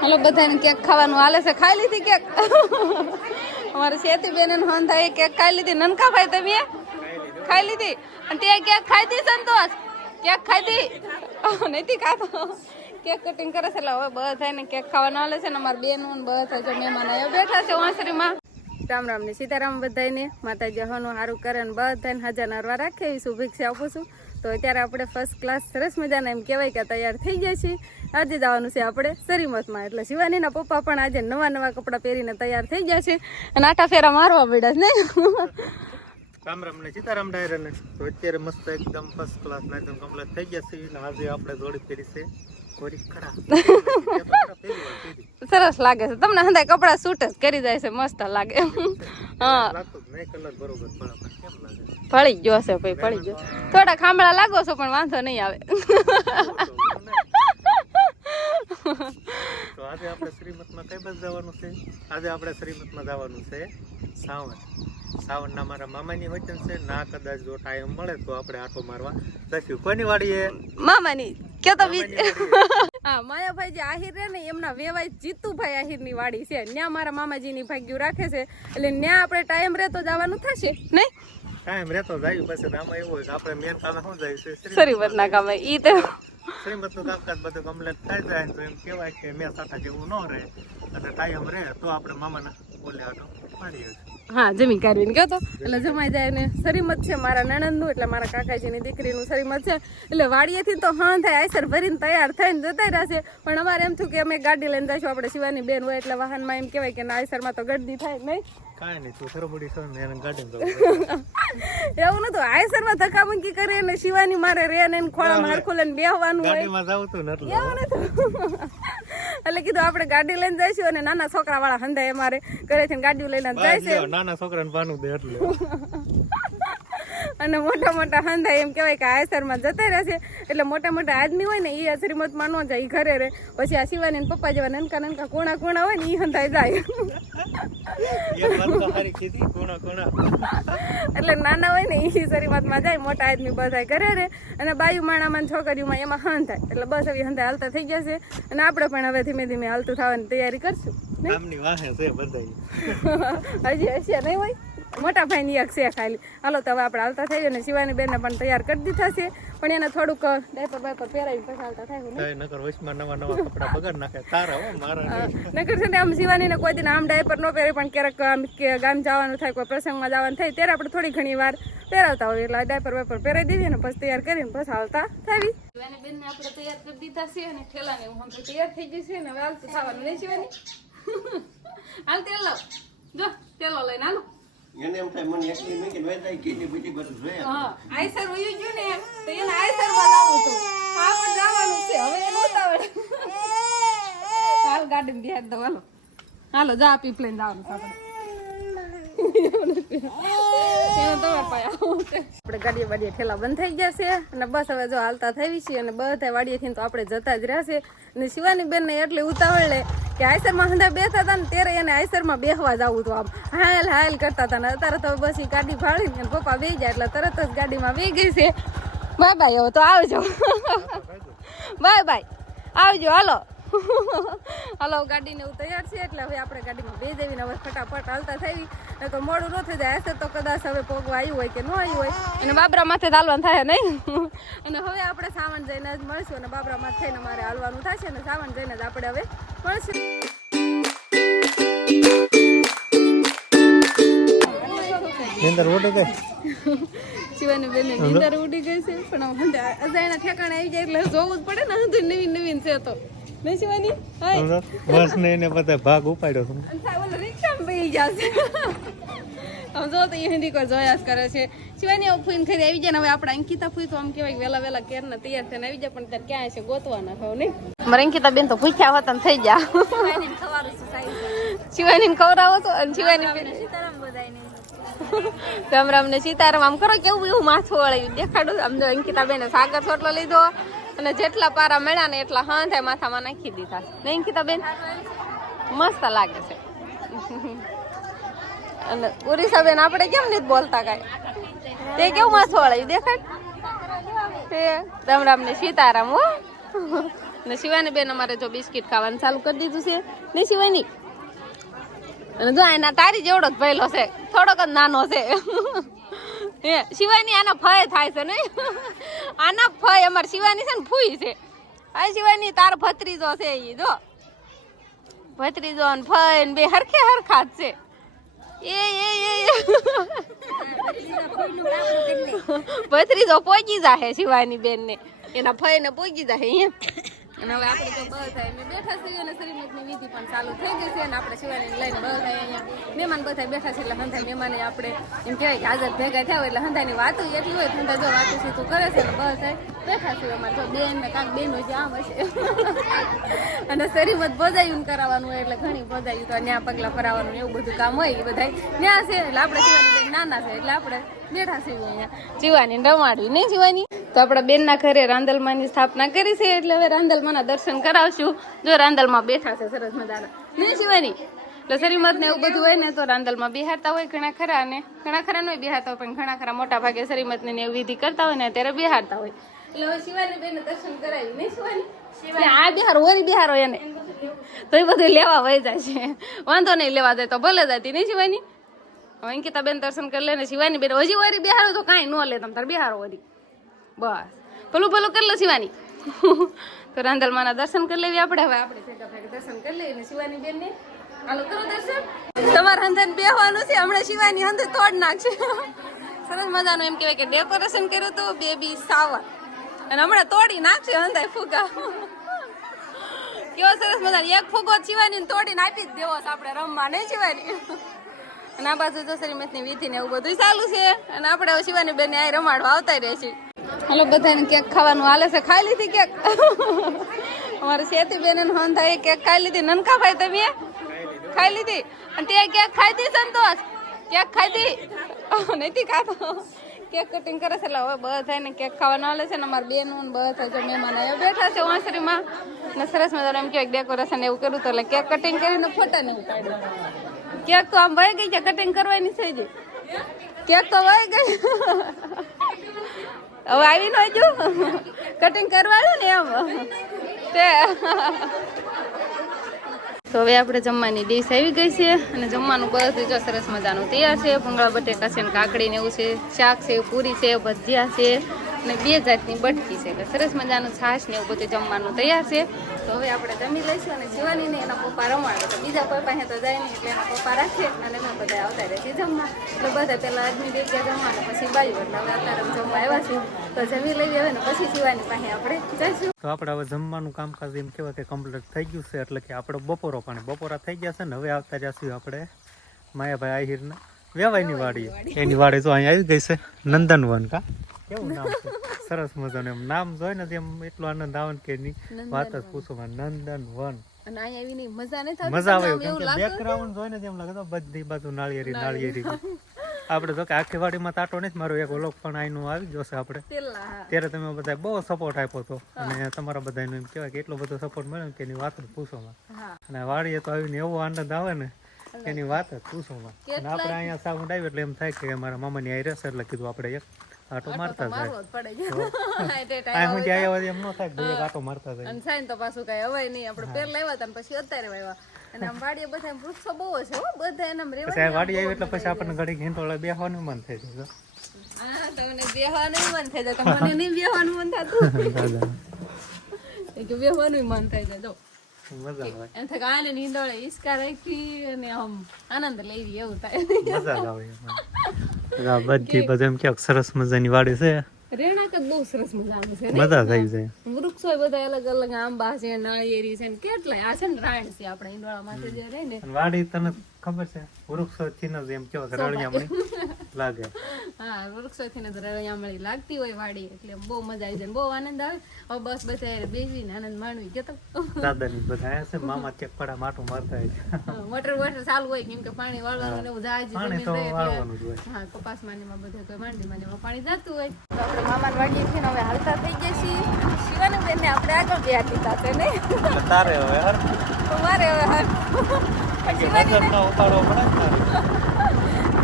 હાલો, બધાને કેક ખાવાનું હાલે છે? ખાઈ લીધી કેક? અમારે શેતી બેન હન થાય કેક ખાઈ લીધી. નનકા ભાઈ તમે? ખાઈ લીધી? અને તે કેક ખાઈ દી, સંતોષ? કેક ખાઈ દી? નથી ખાતો. કેક કટિંગ કરે છે, એટલે હવે બધાને કેક ખાવાનું હાલે છે ને અમારા બેન બધા જો મહેમાન આવ્યા બેઠા છે વાંસરીમાં રામ રામ ને સીતારામ બધાને માતાજી હનું સારું કરે ને બધાને હાજર નરવા રાખે એવી શુભેચ્છા આપું છું. તો અત્યારે આપણે ફર્સ્ટ ક્લાસ સરસ મજાના એમ કહેવાય કે તૈયાર થઈ ગયા છીએ. આજે જવાનું છે આપણે સરીમતમાં એટલે શિવાનીના પપ્પા પણ આજે નવા નવા કપડાં પહેરીને તૈયાર થઈ ગયા છે. અને આટા ફેરા મારવા પડ્યા છે ને. રામ ને સીતારામ ડાયરા તો અત્યારે મસ્ત એકદમ ફર્સ્ટ ક્લાસ ના એકદમ કમ્પ્લીટ થઈ ગયા છે આજે આપણે જોડી ફેરી છે. સરસ લાગે છે. તમને હંદાય કપડાં સૂટ જ કરી જાય છે મસ્ત લાગે. હા. પડી ગયો છે ભાઈ પડી ગયો. થોડા ખામડા લાગો છો પણ વાંધો નહીં આવે. તો આજે આપણે શ્રીમતમાં કઈ બાજુ જવાનું છે? આજે આપણે શ્રીમતમાં જવાનું છે સાવણ. સાવનના મારા મામાની વચન છે ના કદાચ જો ટાઈમ મળે તો આપણે આટો મારવા જશું કોની વાડીએ? મામાની. કે તો. હા માયાભાઈ જે આહિર રહે ને એમના વેવાય જીતુભાઈ આહિરની વાડી છે. ત્યાં મારા મામાજીની ભાગ્યું રાખે છે. એટલે ત્યાં આપણે ટાઈમ રહે તો જવાનું થશે. નહીં? ટાઈમ રહેતો જાય પછી આમાં એવું હોય આપણે મેન કામ શું જાય? છે શ્રીમત. ના કામે ઈ તો શ્રીમતનું કામકાજ બધું કમ્પ્લીટ થઈ જાય તો એમ કહેવાય કે મેં સાથે જેવું ન રહે. અને ટાઈમ રહે તો આપણે મામાના બોલે આટો મારી હશે હા જમીન કાઢવીને ગયો તો. એટલે જમાઈ જાય ને સરીમત છે મારા નણંદનું એટલે મારા કાકાજીની દીકરીનું સરીમત છે. એટલે વાડીએથી તો હા થાય આયસર ભરીને તૈયાર થઈને જતા રહેશે પણ અમારે એમ થયું કે અમે ગાડી લઈને જઈશું આપણે શિવાની બેન હોય એટલે વાહનમાં એમ કહેવાય કે ના આયસરમાં તો ગરદી થાય નહીં. કાંઈ નહીં તું એને ગાડીને જવું એવું નતું. આયસરમાં ધક્કામુક્કી કરે અને શિવાની મારે રે ને ખોળા ખોળામાં હરખું લઈને બેહવાનું હોય. ગાડીમાં એવું નતું. એટલે કીધું આપણે ગાડી લઈને જઈશું અને નાના છોકરા વાળા હંધાય અમારે. ઘરેથી ગાડી લઈને જાય છે. નાના છોકરાને ભાનું દે એટલે. અને મોટા મોટા હંધા એમ કહેવાય કે આયસરમાં જતા રહેશે એટલે મોટા મોટા આદમી હોય ને એ શ્રીમતમાં ન જાય ઘરે રહે. પછી આ શિવાની પપ્પા જેવા નનકા નનકા કોણા કોણા હોય ને એ હંધાય જાય. એટલે નાના હોય ને એ શરીમતમાં જાય મોટા આદમી બધા ઘરે રહે અને બાયુ માણામાં છોકરીઓમાં એમાં હંધાય. એટલે બસ હવે હંધા હાલતા થઈ ગયા છે. અને આપણે પણ હવે ધીમે ધીમે હાલતું થવાની તૈયારી કરશું આમની વાહે છે બધા હજી હશે નહીં હોય? મોટા ભાઈની એક છે ખાલી હાલો તો હવે આપણે હાલતા થઈ ને શિવાની બેનને પણ તૈયાર કરી દીધા છે. પણ એને થોડુંક ડાયપર બાયપર પહેરાવી પછી હાલતા થાય નકર વચમાં નવા નવા કપડા બગાડ નાખે. તારા હો મારા નકર છે ને આમ શિવાનીને કોઈ દિન આમ ડાયપર ન પહેરે પણ ક્યારેક આમ ગામ જવાનું થાય કોઈ પ્રસંગમાં જવાનું થાય ત્યારે આપણે થોડી ઘણી વાર પહેરાવતા હોય એટલે ડાયપર બાયપર પહેરાવી દીધી ને પછી તૈયાર કરીને પછી હાલતા થાવી. શિવાની બેનને આપણે તૈયાર કરી દીધા છે અને ઠેલાને હું તૈયાર થઈ ગઈ છે ને હવે હાલતું થવાનું નહીં શિવાની. હાલ તેલ લાવ જો તેલો લઈને હાલો એને એમ થાય. મને એકલી મૂકીને વેચાઈ ગઈ બીજી બધું જોઈએ હા આઈસર વયું ગયું ને તો એને આઈસરમાં લાવું હતું પણ જવાનું છે હવે એનું ઉતાવળ હાલ ગાડી માં દો હાલો. હાલો જા પીપ લઈને જવાનું છે આપણે. છે. ગાડીએ વાડીએ ઠેલા બંધ થઈ ગયા છે અને બસ હવે જો હાલતા થઈ છીએ અને બધા વાડીએથી તો આપણે જતા જ રહ્યા છે. અને શિવાની બેન ને એટલી ઉતાવળ લે કે આયસરમાં હંધા બેઠા હતા ને ત્યારે એને આયસરમાં બેહવા જવું હતું આમ. હાયલ હાયલ કરતા હતા ને અત્યારે તો બસ એ ગાડી ફાળીને પપ્પા બે જાય એટલે તરત જ ગાડીમાં બે ગઈ છે. બાય બાય હવે તો આવજો. બાય બાય આવજો હાલો. હાલો ગાડીને એવું તૈયાર છે એટલે હવે આપણે ગાડીમાં બે દેવીને હવે ફટાફટ હાલતા થઈ તો મોડું ન થઈ જાય હશે તો કદાચ હવે પોગવા આવ્યું હોય કે ન આવ્યું હોય. અને બાબરા માથે જ હાલવાનું થાય નહીં. અને હવે આપણે સાવણ જઈને જ મળશું અને બાબરા માથે થઈને મારે હાલવાનું થશે અને સાવણ જઈને જ આપણે હવે મળશું. નીંદર ઉડી ગઈ. શિવાની બેન નીંદર ઉડી ગઈ છે પણ અજાયના ઠેકાણે આવી જાય એટલે જોવું જ પડે ને હજુ નવીન નવીન છે તો. નહીં શિવાની હાય? બસ ને એને બધા ભાગ ઉપાડ્યો છે. અને રિક્ષામાં બેસી જશે આમ જો તો હિન્દી કોઈ જોયા કરે છે. શિવાની હવે ખરી આવી જાય ને હવે આપણે અંકિતા ફૂઈ તો આમ કહેવાય કે વેલા વેલા કેર ને તૈયાર થઈને આવી જાય પણ ત્યારે ક્યાં છે ગોતવાના ખાવ નહીં? મારે અંકિતા બેન તો પૂછ્યા હોતા ને થઈ ગયા. શિવાની ખવડાવો છો અને શિવાની રામ રામ ને સીતારામ આમ કરો કેવું એવું માથું વળાયું. દેખાડું આમ જો અંકિતા બેને સાગર છોટલો લીધો. અને જેટલા પારા મળ્યા ને એટલા હા થાય માથામાં નાખી દીધા. નહીં કીધા બેન મસ્ત લાગે છે. અને ઉરીસા બેન આપણે કેમ નથી બોલતા કાંઈ? તે કેવું માથું વળાયું? દેખાય? તે રામ રામ ને સીતારામ, હો. ને શિવાની બેન અમારે જો બિસ્કિટ ખાવાનું ચાલુ કરી દીધું છે. નહીં શિવાની? અને જો એના તારી જેવડો જ ભયલો છે. થોડોક જ નાનો છે. હે, શિવાની આના ફય થાય છે નહીં આના ફય અમાર શિવાની છે ને ફૂઈ છે. આ શિવાની તાર ભત્રીજો છે એ જો. ભત્રીજો ને ફય ને બે હરખે હરખા છે. એ એ એ. ભત્રીજો પોગી જાહે શિવાની બેન ને એના ફય ને પોગી જાહે એમ. અને હવે આપણે તો બધા અમે બેઠા છીએ અને શ્રીમતની વિધિ પણ ચાલુ થઈ ગઈ છે અને આપણે શિવાને લઈને બધા અહીંયા. મહેમાન બધા બેઠા છે એટલે હંધા મહેમાને આપણે એમ કહેવાય કે હાજર ભેગા થયા હોય એટલે હંધાની વાતો એટલી હોય હંધા જો વાતો સીધું કરે છે ને બધા બેઠા છે અમારે જો બેન ને કાંક બેનો જે આમ હશે. અને શરીમત ભજાયું કરાવવાનું હોય એટલે ઘણી ભજાયું તો ન્યા પગલા ફરાવવાનું એવું બધું કામ હોય એ બધા ન્યા છે એટલે આપણે શિવાની નાના છે એટલે આપણે બેઠા છીએ અહીંયા. જીવાની રમાડવી નહીં જીવાની તો આપણા બેનના ઘરે રાંદલમાની સ્થાપના કરી છે એટલે હવે રાંદલમાના દર્શન કરાવશું. જો રાંદલમાં બેઠા છે સરસ મજાના. નહીં શિવાની? એટલે શ્રીમત ને એવું બધું હોય ને તો રાંદલમાં બિહારતા હોય ઘણા ખરા ને ઘણા ખરા નહીં બિહારતા હોય પણ ઘણા ખરા મોટા ભાગે શ્રીમત ને એવું વિધિ કરતા હોય ને ત્યારે બિહારતા હોય. એટલે હવે શિવાની બેન દર્શન કરાવી. નહીં શિવાની? આ બિહાર ઓરી બિહાર હોય એને. તો એ બધું લેવા વહી જાય છે. વાંધો નહીં લેવા જાય તો ભલે જતી નહીં શિવાની? અંકિતા બેન દર્શન કરી લે ને શિવાની બેન. હજી વારી બિહારો તો કાંઈ ન લે તમ તાર બિહારો વરી બસ. ભલું ભલું કરી લો શિવાની. તો રાંધલમાના દર્શન કરી લેવી આપણે. હવે આપણે ભેગા ભેગા દર્શન કરી લઈએ શિવાની બેન ને હાલો કરો દર્શન. તમારે હંધન બેહવાનું છે હમણાં શિવાની હંધે તોડ નાખશે. સરસ મજાનું એમ કહેવાય કે ડેકોરેશન કર્યું હતું બેબી સાવર. અને હમણાં તોડી નાખશે હંધાય ફુગા. કેવો સરસ મજા એક ફુગો શિવાની તોડીને આપી જ દેવો છે આપણે રમવા નહીં શિવાની? અને આ બાજુ તો શ્રીમતની વિધિ ને એવું બધું ચાલુ છે. અને આપણે શિવાની બેન આ રમાડવા આવતા રહે છે હાલો બધાને કેક ખાવાનું હાલે છે. ખાઈ લીધી કેક? અમારે શેતી બેન હન થાય કેક ખાઈ લીધી. નનકા ભાઈ તમે? ખાઈ લીધી? અને તે કેક ખાઈ દી, સંતોષ. કેક ખાઈ દી. નથી ખાતો. કેક કટિંગ કરે છે, એટલે હવે બધા ને કેક ખાવાનું હાલે છે ને અમારા બેન ને બધા જો મહેમાન અહીંયા બેઠા છે વાંસરીમાં ને સરસ મજાનું એમ કે ડેકોરેશન એવું કર્યું તો એટલે કેક કટિંગ કરીને ફોટા નહીં પાડ્યું કેક તો આમ વહી ગઈ છે, કટિંગ કરવાની છે જ કેક તો વહી ગઈ. હવે આવી ન જો. કટિંગ કરવાનું ને એમ. તે. તો હવે આપણે જમવાની ડીશ આવી ગઈ છે અને જમવાનું બધું જો સરસ મજાનું તૈયાર છે. ભૂંગળા, બટેકા છે ને કાકડી ને એવું છે. શાક છે, પૂરી છે, ભજીયા છે. અને બે જાતની બટકી છે એટલે સરસ મજાનું છાશ ને એવું બધું જમવાનું તૈયાર છે. તો હવે આપણે જમી લઈશું અને શિવાની ને એના પપ્પા રમાડે. તો બીજા કોઈ પાસે તો જાય નહીં એટલે એના પપ્પા રાખે અને અમે બધા આવતા રહે છે જમવા. એટલે બધા પેલા આદમી બે ગયા જમવા પછી બાયું એટલે હવે અત્યારે જમવા આવ્યા છીએ. તો જમી લઈએ હવે ને પછી જીવાની પાસે આપણે જઈશું. તો આપણે હવે જમવાનું કામકાજ એમ કહેવાય કે કમ્પ્લીટ થઈ ગયું છે. એટલે કે આપણે બપોરો પણ બપોરા થઈ ગયા છે ને હવે આવતા જશું આપણે માયાભાઈ આહિરના. વેવાઈની વાડી. એની વાડી તો અહીંયા આવી ગઈ છે. નંદનવન કા? કેવું નામ છે? સરસ મજાનું એમ. નામ જોઈ ને એમ એટલો આનંદ આવે ને કે વાત જ પૂછો નંદન નહીં મજા આવે કેમ કે બેકગ્રાઉન્ડ જોઈને તેમ લાગે તો બધી બાજુ નાળિયેરી નાળિયેરી. આપણે જો કે આખી વાડીમાં તાટો નથી મારો એક ઓલોક પણ આઈનું આવી જશે આપણે. ત્યારે તમે બધા બહુ સપોર્ટ આપ્યો હતો. અને તમારા બધાનો એમ કહેવાય કે એટલો બધો સપોર્ટ મળ્યો કે એની વાત પૂછો અને વાડીએ તો આવીને એવો આનંદ આવે ને એની વાત જ પૂછોમાં અને આપણે અહીંયા સાઉન્ડ આવ્યું એટલે એમ થાય કે મારા મામાની આઈ રહેશે એટલે કીધું આપણે એક. આટો મારતા જાય. પડે. છે આ હું જાય હોય એમ નો થાય બે આટો મારતા જાય. અને સાઈન તો પાછું કઈ હવાય નહીં. આપણે પેર લાવ્યા હતા પછી અત્યારે વાવ્યા અને આમ વાડીએ બધા વૃક્ષો બહુ છે હો બધા એના રેવા પછી આ વાડી આવી એટલે પછી આપણને ઘડી ઘેંટોળે બેસવાનું મન થઈ જાય હા તમને બેહવાનું મન થઈ જાય. તમને નહીં બેહવાનું મન થતું. કે બેહવાનું મન થઈ જાય. મજા આવે. એમ થાય આને નીંદોળે ઈસકા રાખી અને આમ આનંદ લેવી એવું થાય. મજા આવે બધી બધું કે સરસ મજાની વાડી છે. રેણાક જ બહુ સરસ મજાનું છે? મજા થઈ જાય. વૃક્ષો બધા અલગ અલગ આંબા છે નાળિયેરી છે ને કેટલાય આ છે ને રાણ છે આપણે ઈંડોળા માથે જે રહે ને વાડી તને ખબર છે? વૃક્ષોથી જ એમ કેવા લાગે. હા વૃક્ષોથી ને રળિયામણી લાગતી હોય વાડી એટલે બહુ મજા આવી જાય બહુ આનંદ આવે. હવે બસ બધા બેસીને આનંદ માણવી કેતો દાદાની બધા છે મામા ચેક પડા માટું મારતા હોય. મોટર વોટર ચાલુ હોય કેમ કે પાણી વાળવાનું ને એવું જાય જ પાણી તો વાળવાનું જ હોય. હા કપાસ માનીમાં બધે કોઈ માંડી માનીમાં પાણી જતું હોય. તો આપણે મામા વાડીએ થી હવે હાલતા થઈ ગયા છીએ. શિવાની બેન આપણે આગળ બે દીધા છે ને? તારે હવે હર? મારે હવે હર. વજન ના ઉપાડવો પડે ને તારે.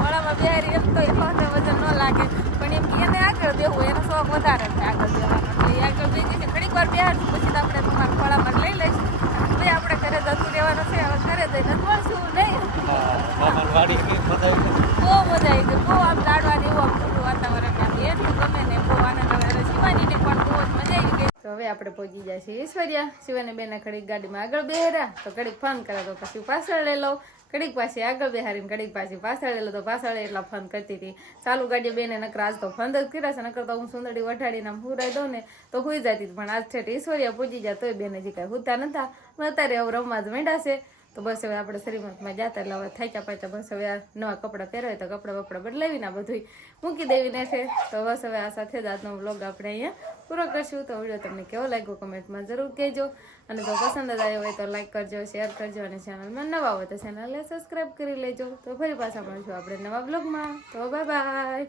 મોડામાં બિહારી તો એને વજન ન લાગે. પણ એમ કે એને આગળ બેહવું એનો શોખ વધારે છે આગળ બેહવાનો. એટલે એ આગળ બેસી જઈને ઘણી વાર બેહાડશું પછી તો આપણે તમારે ખોળામાં લઈ લઈશું. ભાઈ આપણે ઘરે જતું રહેવાનું છે હવે ઘરે જઈને મળશું નહીં? બહુ મજા આવી ગઈ બહુ આમ લાડવાની એવું આમ થોડું વાતાવરણ આમ એટલું ગમે ને બહુ આનંદ આવે. શિવાની ને પણ બહુ જ મજા આવી ગઈ. તો હવે આપણે પહોંચી ગયા છે ઈશ્વર્યા શિવાની બેને ઘડીક ગાડીમાં આગળ બેહેરા તો ઘડીક ફોન કરે તો પછી પાછળ લઈ લઉં. ઘડીક પાછી આગળ બેહારીને ઘડીક પાછી પાછળ, એટલે તો પાછળ એટલા ફન કરતી હતી. ચાલુ ગાડી બેને નકર આજ તો ફન જ કર્યા છે, નકર તો હું સુંદરી વઠાડીને આમ હુરાઈ દઉં ને તો હુઈ જતી પણ આજ છે ઈશ્વર્યા પૂજી જાય તોય બેને જે કાંઈ હુતા નતા. અત્યારે હવે રમવા જ માંડ્યા છે. તો બસ હવે આપણે શ્રીમંતમાં જતા એટલે હવે થાક્યા પાછા બસ હવે નવા કપડાં પહેરવાય તો કપડાં બપડા બદલાવીને બધું મૂકી દેવીને છે. તો બસ હવે આ સાથે જ આજનો વ્લોગ આપણે અહીંયા પૂરો કરશું. તો વીડિયો તમને કેવો લાગ્યો કમેન્ટમાં જરૂર કહેજો. અને જો પસંદ જ આવ્યો હોય તો લાઇક કરજો શેર કરજો અને ચેનલમાં નવા હોય તો ચેનલને સબસ્ક્રાઈબ કરી લેજો. તો ફરી પાછા મળશું આપણે નવા બ્લોગમાં તો બાય બાય